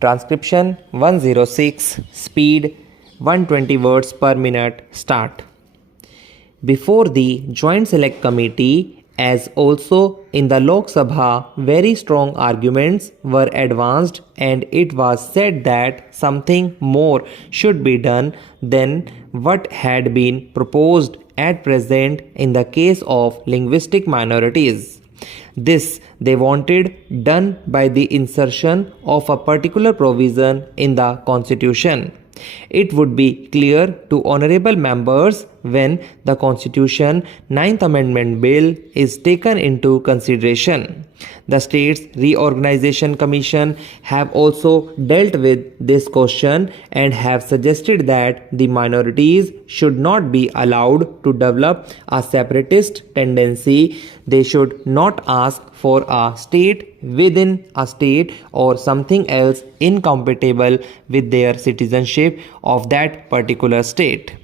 Transcription 106, speed 120 words per minute, start. Before the Joint Select Committee, as also in the Lok Sabha, very strong arguments were advanced and it was said that something more should be done than what had been proposed at present in the case of linguistic minorities. This they wanted done by the insertion of a particular provision in the Constitution. It would be clear to honorable members when the Constitution 9th Amendment Bill is taken into consideration. The States Reorganization Commission have also dealt with this question and have suggested that the minorities should not be allowed to develop a separatist tendency. They should not ask for a state within a state or something else incompatible with their citizenship of that particular state.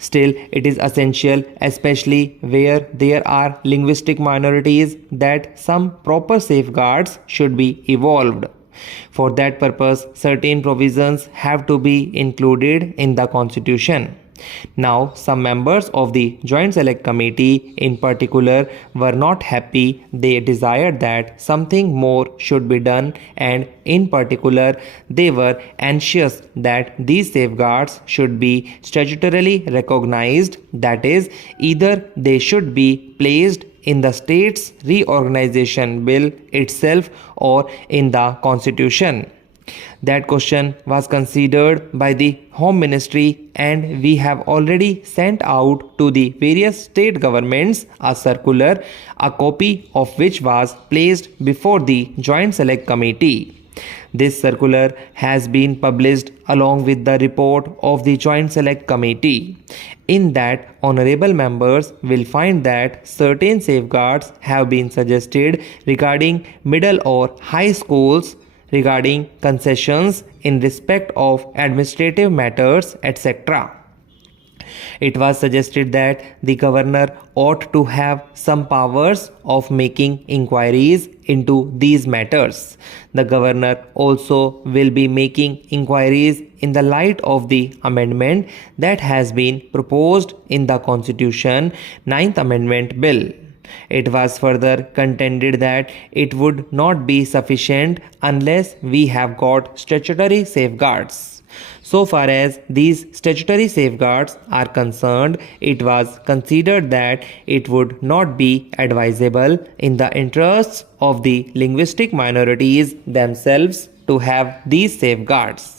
Still, it is essential, especially where there are linguistic minorities, that some proper safeguards should be evolved. For that purpose, certain provisions have to be included in the Constitution. Now, some members of the Joint Select Committee in particular were not happy. They desired that something more should be done, and in particular, they were anxious that these safeguards should be statutorily recognized, that is, either they should be placed in the States Reorganization Bill itself or in the Constitution. That question was considered by the Home Ministry, and we have already sent out to the various state governments a circular, a copy of which was placed before the Joint Select Committee. This circular has been published along with the report of the Joint Select Committee. In that, honorable members will find that certain safeguards have been suggested regarding middle or high schools, regarding concessions in respect of administrative matters, etc. It was suggested that the governor ought to have some powers of making inquiries into these matters. The governor also will be making inquiries in the light of the amendment that has been proposed in the Constitution 9th Amendment Bill. It was further contended that it would not be sufficient unless we have got statutory safeguards. So far as these statutory safeguards are concerned, it was considered that it would not be advisable in the interests of the linguistic minorities themselves to have these safeguards.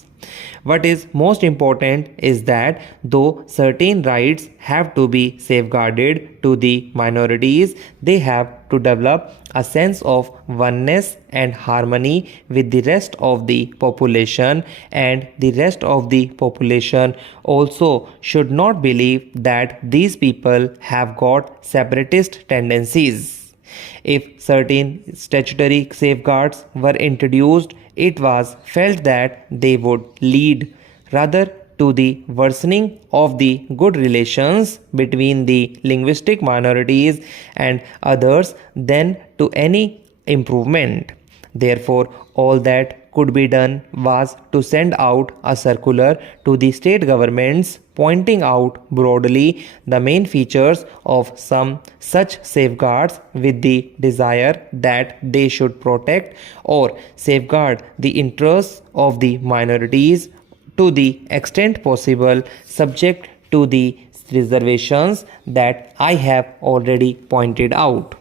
What is most important is that though certain rights have to be safeguarded to the minorities, they have to develop a sense of oneness and harmony with the rest of the population, and the rest of the population also should not believe that these people have got separatist tendencies. If certain statutory safeguards were introduced, it was felt that they would lead rather to the worsening of the good relations between the linguistic minorities and others than to any improvement. Therefore, all that could be done was to send out a circular to the state governments pointing out broadly the main features of some such safeguards with the desire that they should protect or safeguard the interests of the minorities to the extent possible, subject to the reservations that I have already pointed out.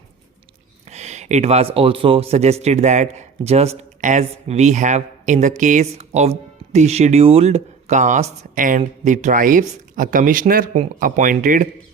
It was also suggested that just as we have in the case of the scheduled castes and the tribes, a commissioner appointed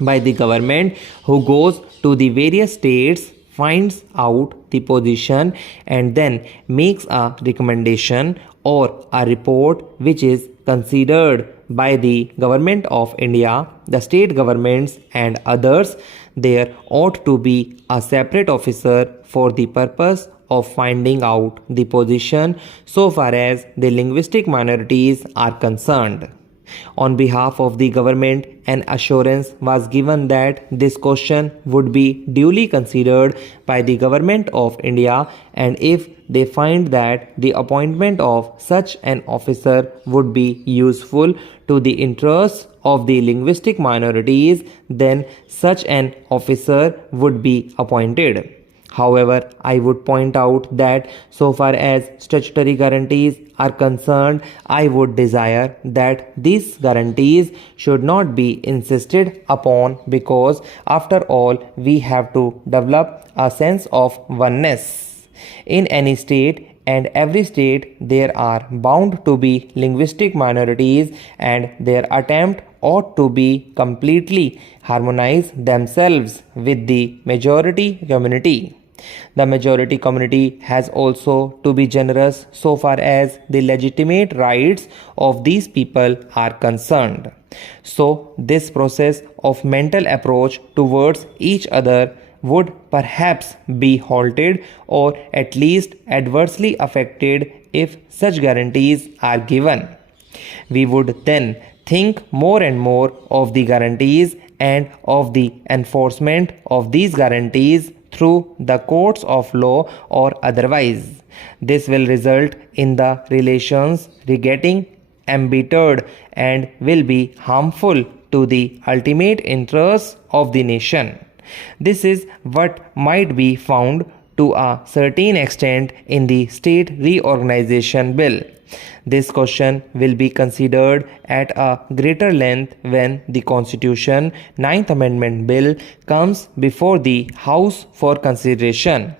by the government who goes to the various states, finds out the position and then makes a recommendation or a report which is considered by the government of India, the state governments and others, there ought to be a separate officer for the purpose of finding out the position so far as the linguistic minorities are concerned. On behalf of the government, an assurance was given that this question would be duly considered by the government of India, and if they find that the appointment of such an officer would be useful to the interests of the linguistic minorities, then such an officer would be appointed. However, I would point out that so far as statutory guarantees are concerned, I would desire that these guarantees should not be insisted upon, because after all we have to develop a sense of oneness. In any state and every state there are bound to be linguistic minorities, and their attempt ought to be completely harmonize themselves with the majority community. The majority community has also to be generous so far as the legitimate rights of these people are concerned. So, this process of mental approach towards each other would perhaps be halted or at least adversely affected if such guarantees are given. We would then think more and more of the guarantees and of the enforcement of these guarantees through the courts of law or otherwise. This will result in the relations getting embittered and will be harmful to the ultimate interests of the nation. This is what might be found to a certain extent in the State Reorganization Bill. This question will be considered at a greater length when the Constitution 9th Amendment Bill comes before the House for consideration.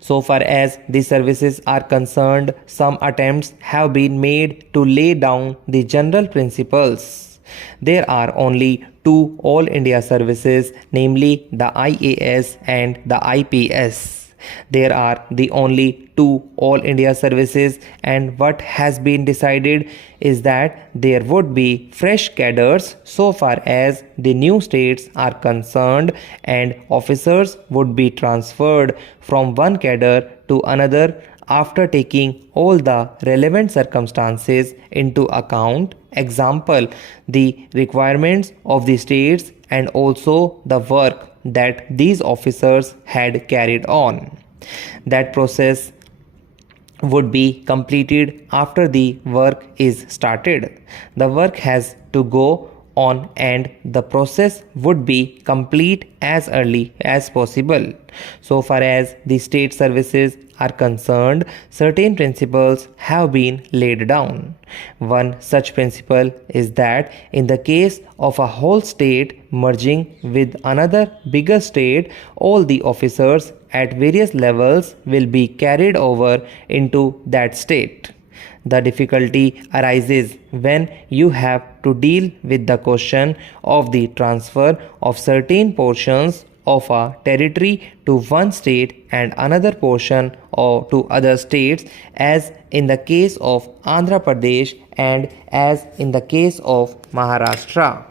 So far as the services are concerned, some attempts have been made to lay down the general principles. There are only two All India services, namely the IAS and the IPS. There are the only two All India services, and what has been decided is that there would be fresh cadres so far as the new states are concerned, and officers would be transferred from one cadre to another after taking all the relevant circumstances into account, example, the requirements of the states and also the work that these officers had carried on. That process would be completed after the work is started. The work has to go on and the process would be complete as early as possible. So far as the state services are concerned, certain principles have been laid down. One such principle is that in the case of a whole state merging with another bigger state, all the officers at various levels will be carried over into that state. The difficulty arises when you have to deal with the question of the transfer of certain portions of a territory to one state and another portion or to other states, as in the case of Andhra Pradesh and as in the case of Maharashtra.